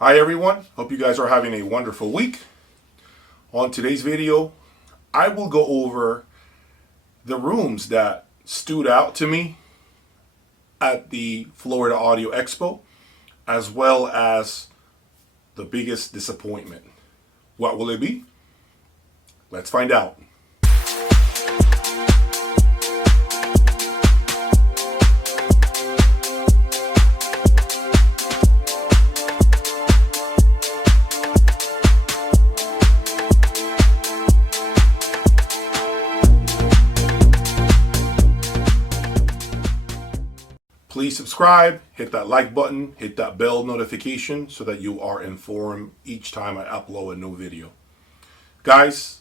Hi everyone, hope you guys are having a wonderful week. On today's video, I will go over the rooms that stood out to me at the Florida Audio Expo, as well as the biggest disappointment. What will it be? Let's find out. Please subscribe, hit that like button, hit that bell notification so that you are informed each time I upload a new video. Guys,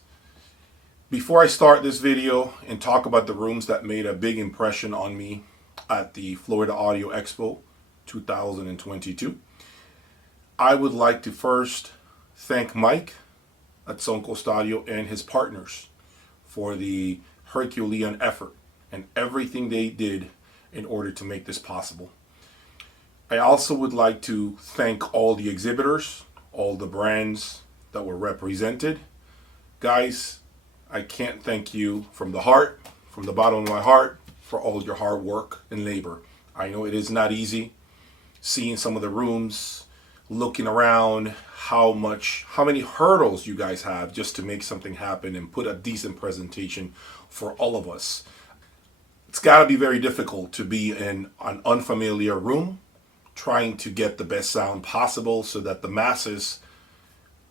before I start this video and talk about the rooms that made a big impression on me at the Florida Audio Expo 2022, I would like to first thank Mike at Suncoast Audio and his partners for the Herculean effort and everything they did in order to make this possible. I also would like to thank all the exhibitors, all the brands that were represented. Guys, I can't thank you from the heart, from the bottom of my heart, for all your hard work and labor. I know it is not easy seeing some of the rooms, looking around, how many hurdles you guys have just to make something happen and put a decent presentation for all of us. It's got to be very difficult to be in an unfamiliar room trying to get the best sound possible so that the masses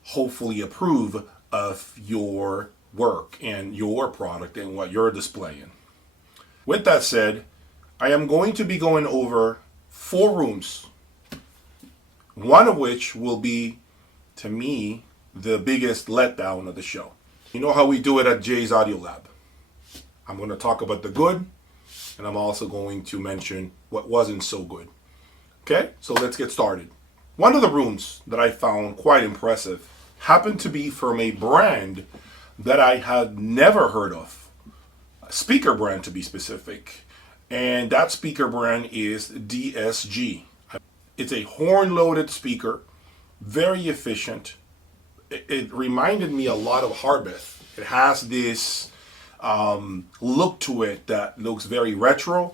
hopefully approve of your work and your product and what you're displaying. With that said, I am going to be going over 4 rooms, one of which will be, to me, the biggest letdown of the show. You know how we do it at Jay's Audiolab. I'm going to talk about the good, and I'm also going to mention what wasn't so good. Okay, so let's get started. One of the rooms that I found quite impressive happened to be from a brand that I had never heard of, a speaker brand to be specific, and that speaker brand is DSG. It's a horn-loaded speaker, very efficient. It reminded me a lot of Harbeth. It has this look to it that looks very retro,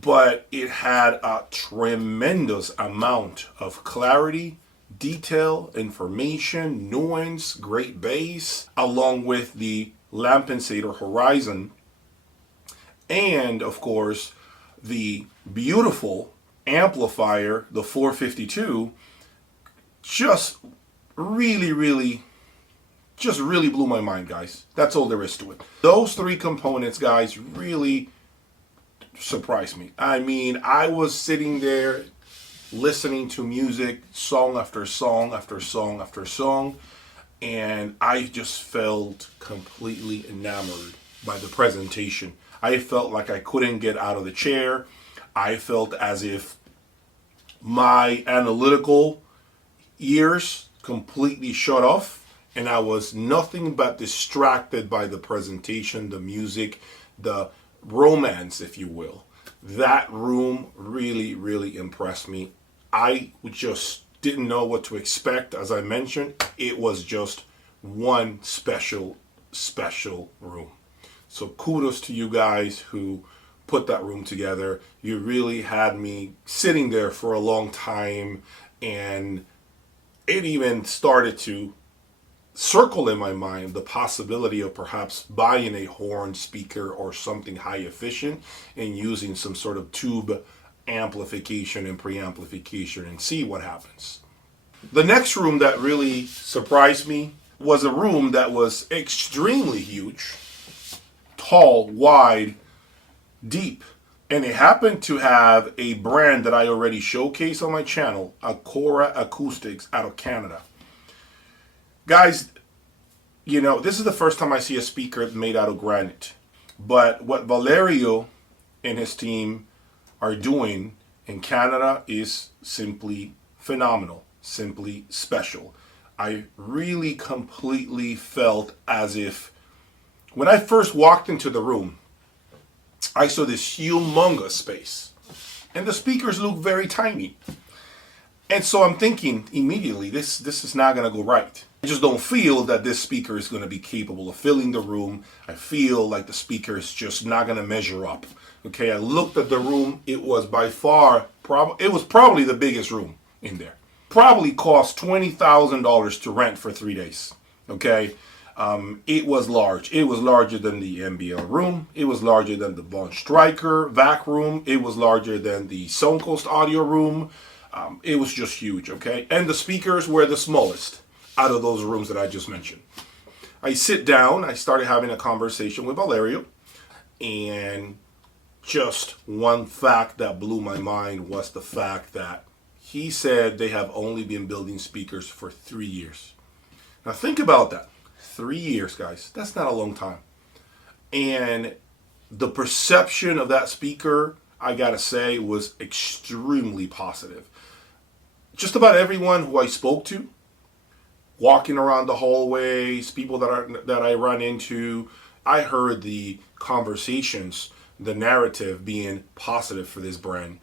but it had a tremendous amount of clarity, detail, information, nuance, great bass, along with the Lampensator Horizon, and of course the beautiful amplifier, the 452, just really blew my mind, guys. That's all there is to it. Those 3 components, guys, really surprised me. I mean, I was sitting there listening to music, song after song after song after song, and I just felt completely enamored by the presentation. I felt like I couldn't get out of the chair. I felt as if my analytical ears completely shut off, and I was nothing but distracted by the presentation, the music, the romance, if you will. That room really impressed me. I just didn't know what to expect. As I mentioned, it was just one special room. So kudos to you guys who put that room together. You really had me sitting there for a long time, and it even started to circle in my mind the possibility of perhaps buying a horn speaker or something high efficient and using some sort of tube amplification and preamplification and see what happens. The next room that really surprised me was a room that was extremely huge, tall, wide, deep, and it happened to have a brand that I already showcased on my channel, Akora Acoustics, out of Canada. Guys, you know, this is the first time I see a speaker made out of granite. But what Valerio and his team are doing in Canada is simply phenomenal, simply special. I really completely felt as if when I first walked into the room, I saw this humongous space, and the speakers look very tiny. And so I'm thinking immediately, this is not going to go right. I just don't feel that this speaker is going to be capable of filling the room. I feel like the speaker is just not going to measure up. Okay, I looked at the room. It was by far, it was probably the biggest room in there. Probably cost $20,000 to rent for 3 days. Okay, it was large. It was larger than the MBL room. It was larger than the Von Stryker vac room. It was larger than the Soundcoast audio room. It was just huge, okay? And the speakers were the smallest out of those rooms that I just mentioned. I sit down, I started having a conversation with Valerio, and just one fact that blew my mind was the fact that he said they have only been building speakers for 3 years. Now think about that. 3 years, guys. That's not a long time. And the perception of that speaker, I gotta say, was extremely positive. Just about everyone who I spoke to, walking around the hallways, people that I run into, I heard the conversations, the narrative being positive for this brand.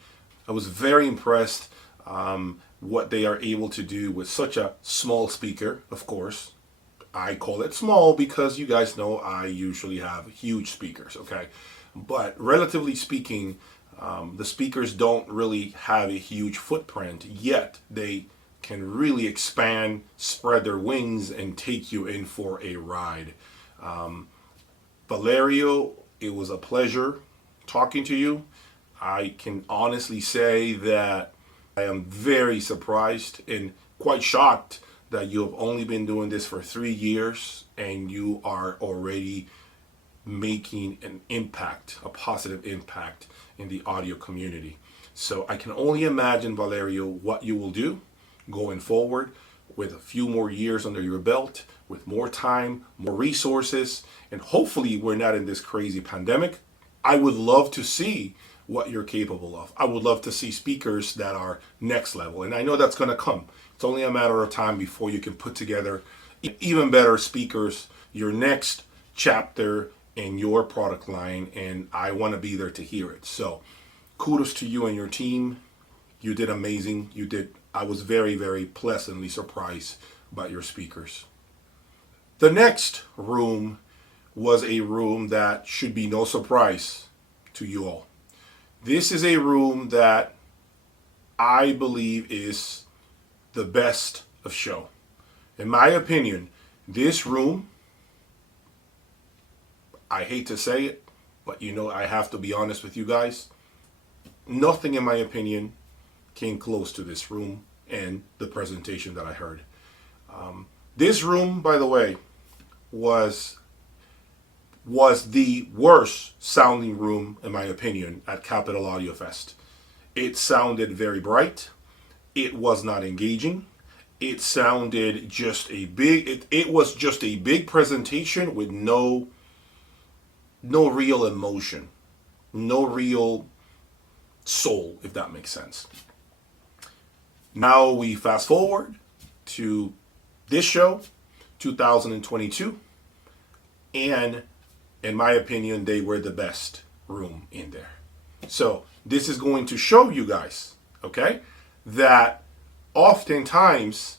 I was very impressed what they are able to do with such a small speaker. Of course, I call it small because you guys know I usually have huge speakers, okay? But relatively speaking, the speakers don't really have a huge footprint, yet they can really expand, spread their wings, and take you in for a ride. Valerio, it was a pleasure talking to you. I can honestly say that I am very surprised and quite shocked that you have only been doing this for 3 years and you are already making an impact, a positive impact in the audio community. So I can only imagine, Valerio, what you will do going forward with a few more years under your belt, with more time, more resources, and hopefully we're not in this crazy pandemic. I would love to see what you're capable of. I would love to see speakers that are next level, and I know that's going to come. It's only a matter of time before you can put together even better speakers, your next chapter in your product line, and I want to be there to hear it. So kudos to you and your team. You did amazing. I was very, very pleasantly surprised by your speakers. The next room was a room that should be no surprise to you all. This is a room that I believe is the best of show. In my opinion, this room, I hate to say it, but you know I have to be honest with you guys. Nothing in my opinion came close to this room and the presentation that I heard. This room, by the way, was the worst sounding room, in my opinion, at Capital Audio Fest. It sounded very bright. It was not engaging. It sounded just a big, it was just a big presentation with no real emotion, no real soul, if that makes sense. Now we fast forward to this show, 2022, and in my opinion, they were the best room in there. So this is going to show you guys, okay, that oftentimes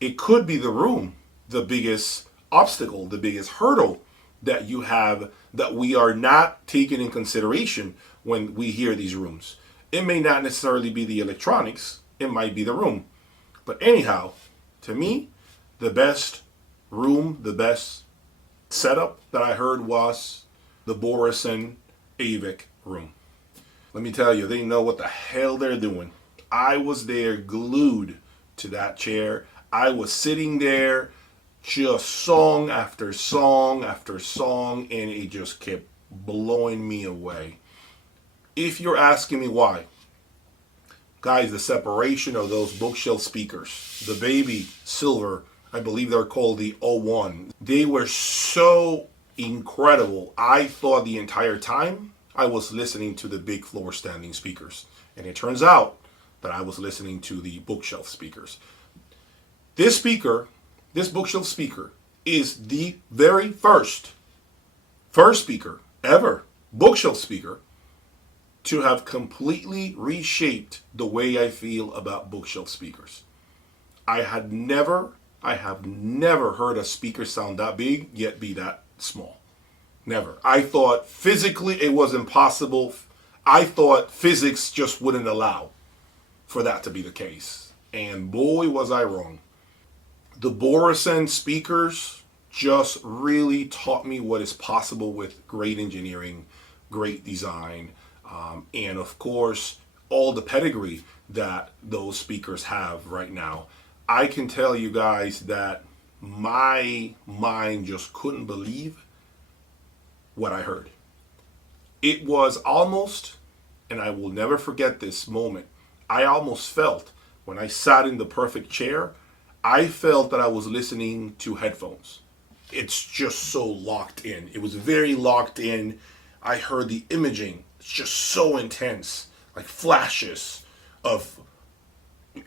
it could be the room, the biggest obstacle, the biggest hurdle that you have that we are not taking in consideration when we hear these rooms. It may not necessarily be the electronics, it might be the room. But anyhow, to me, the best room, the best setup that I heard was the Borresen Aavik room. Let me tell you, they know what the hell they're doing. I was there glued to that chair. I was sitting there just song after song after song, and it just kept blowing me away. If you're asking me why, guys, the separation of those bookshelf speakers, the baby silver, I believe they're called the 01, they were so incredible. I thought the entire time I was listening to the big floor standing speakers, and it turns out that I was listening to the bookshelf speakers. This speaker, this bookshelf speaker, is the very first speaker ever, bookshelf speaker, to have completely reshaped the way I feel about bookshelf speakers. I have never heard a speaker sound that big yet be that small. Never. I thought physically it was impossible. I thought physics just wouldn't allow for that to be the case. And boy, was I wrong. The Borresen speakers just really taught me what is possible with great engineering, great design, and of course, all the pedigree that those speakers have right now. I can tell you guys that my mind just couldn't believe what I heard. It was almost, and I will never forget this moment, I almost felt when I sat in the perfect chair, I felt that I was listening to headphones. It's just so locked in. It was very locked in. I heard the imaging. It's just so intense, like flashes of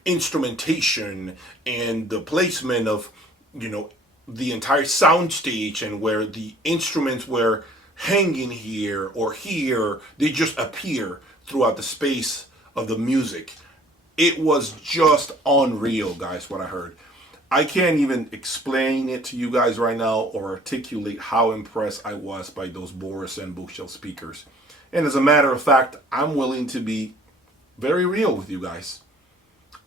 instrumentation and the placement of, the entire sound stage, and where the instruments were hanging here or here, they just appear throughout the space of the music. It was just unreal, guys, what I heard. I can't even explain it to you guys right now or articulate how impressed I was by those Borresen bookshelf speakers. And as a matter of fact, I'm willing to be very real with you guys.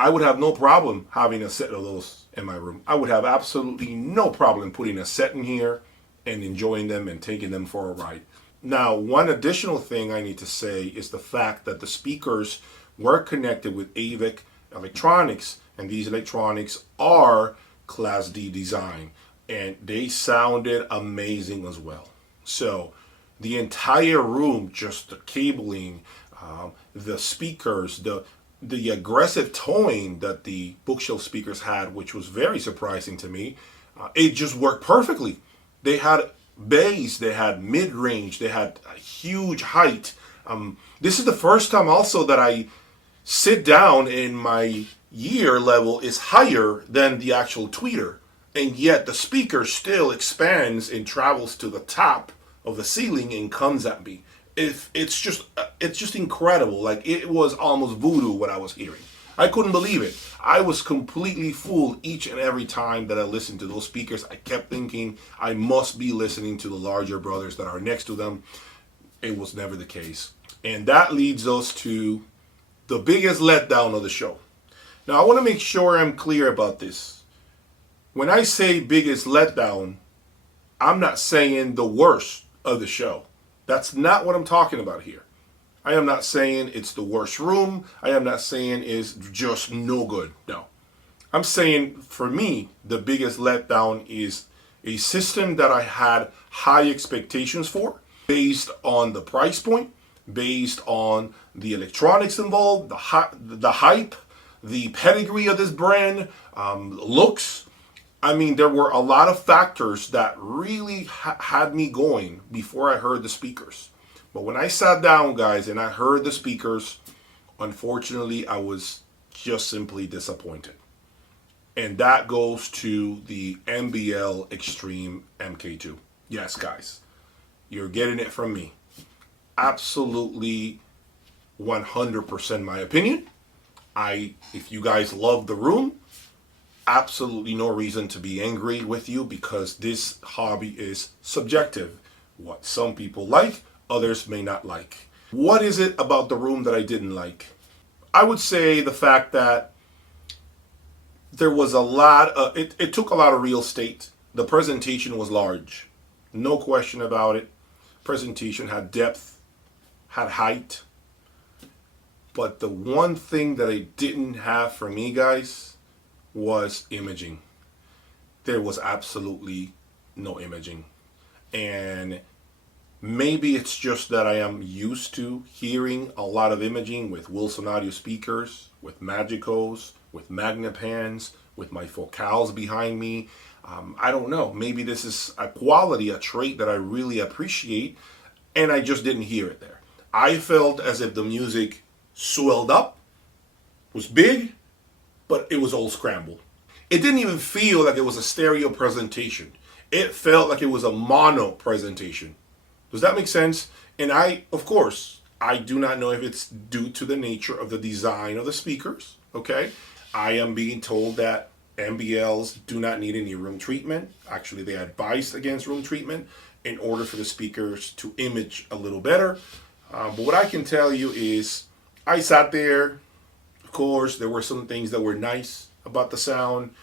I would have no problem having a set of those in my room. I would have absolutely no problem putting a set in here and enjoying them and taking them for a ride. Now, one additional thing I need to say is the fact that the speakers were connected with Aavik electronics, and these electronics are Class D design, and they sounded amazing as well. So the entire room, just the cabling, the speakers, the aggressive tone that the bookshelf speakers had, which was very surprising to me, it just worked perfectly. They had bass, they had mid-range, they had a huge height. This is the first time also that I sit down and my ear level is higher than the actual tweeter, and yet the speaker still expands and travels to the top of the ceiling and comes at me. It's just incredible. Like, it was almost voodoo what I was hearing. I couldn't believe it. I was completely fooled each and every time that I listened to those speakers. I kept thinking I must be listening to the larger brothers that are next to them. It was never the case. And that leads us to the biggest letdown of the show. Now, I want to make sure I'm clear about this. When I say biggest letdown, I'm not saying the worst of the show. That's not what I'm talking about here. I am not saying it's the worst room. I am not saying it's just no good. No. I'm saying, for me, the biggest letdown is a system that I had high expectations for, based on the price point, based on the electronics involved, the hype, the pedigree of this brand, looks. I mean, there were a lot of factors that really had me going before I heard the speakers. But when I sat down, guys, and I heard the speakers, unfortunately, I was just simply disappointed. And that goes to the MBL Extreme MK2. Yes, guys, you're getting it from me. Absolutely 100% my opinion. If you guys love the room, absolutely no reason to be angry with you, because this hobby is subjective. What some people like, others may not like. What is it about the room that I didn't like? I would say the fact that there was a lot of, it took a lot of real estate. The presentation was large. No question about it. Presentation had depth, had height. But the one thing that I didn't have for me, guys, was imaging. There was absolutely no imaging. And maybe it's just that I am used to hearing a lot of imaging with Wilson audio speakers, with Magicos, with Magnapans, with my focals behind me. I don't know. Maybe this is a quality, a trait that I really appreciate, and I just didn't hear it there. I felt as if the music swelled up, was big, but it was all scrambled. It didn't even feel like it was a stereo presentation. It felt like it was a mono presentation. Does that make sense? And of course, I do not know if it's due to the nature of the design of the speakers, okay? I am being told that MBLs do not need any room treatment. Actually, they advised against room treatment in order for the speakers to image a little better. But what I can tell you is I sat there. Of course, there were some things that were nice about the sound.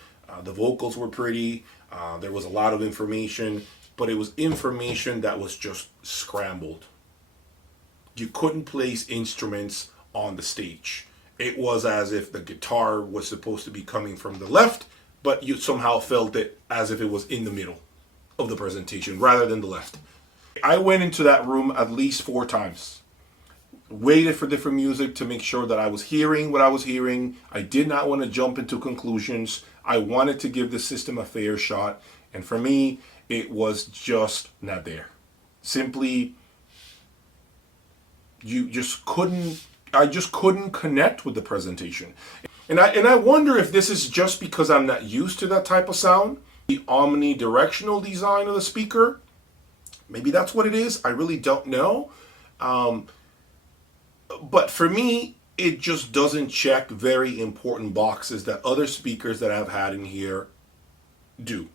The vocals were pretty. There was a lot of information, but it was information that was just scrambled. You couldn't place instruments on the stage. It was as if the guitar was supposed to be coming from the left, but you somehow felt it as if it was in the middle of the presentation rather than the left. I went into that room at least 4 times. Waited for different music to make sure that I was hearing what I was hearing. I did not want to jump into conclusions. I wanted to give the system a fair shot. And for me, it was just not there. Simply, I just couldn't connect with the presentation. And I wonder if this is just because I'm not used to that type of sound. The omnidirectional design of the speaker, maybe that's what it is. I really don't know. But for me, it just doesn't check very important boxes that other speakers that I've had in here do.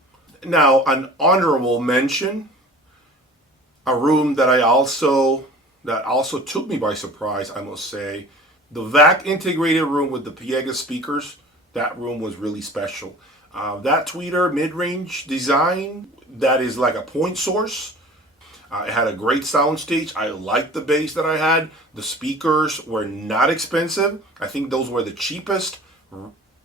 Now, an honorable mention, a room that also took me by surprise, I must say, the VAC integrated room with the Piega speakers. That room was really special. That tweeter mid-range design, that is like a point source. It had a great sound stage. I liked the bass that I had. The speakers were not expensive. I think those were the cheapest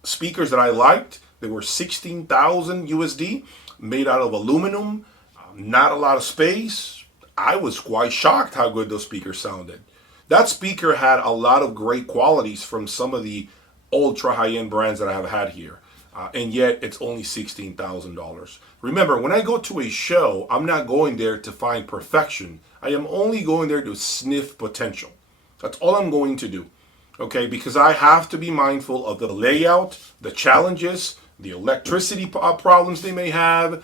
speakers that I liked. They were 16,000 USD, made out of aluminum, not a lot of space. I was quite shocked how good those speakers sounded. That speaker had a lot of great qualities from some of the ultra high-end brands that I have had here. And yet it's only $16,000. Remember, when I go to a show, I'm not going there to find perfection. I am only going there to sniff potential. That's all I'm going to do. Okay, because I have to be mindful of the layout, the challenges, the electricity problems they may have.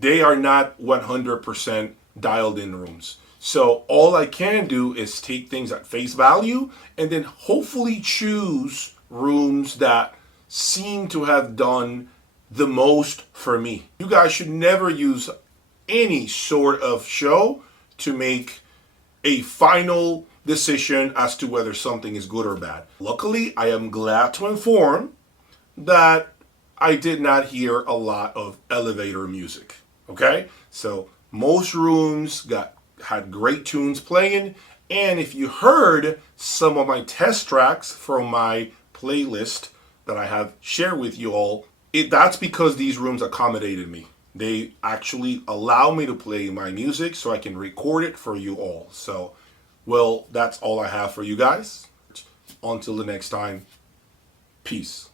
They are not 100% dialed in rooms. So all I can do is take things at face value and then hopefully choose rooms that seem to have done the most for me. You guys should never use any sort of show to make a final decision as to whether something is good or bad. Luckily, I am glad to inform that I did not hear a lot of elevator music. Okay? So most rooms had great tunes playing, and if you heard some of my test tracks from my playlist that I have shared with you all, that's because these rooms accommodated me. They actually allow me to play my music so I can record it for you all. So, well, that's all I have for you guys. Until the next time, peace.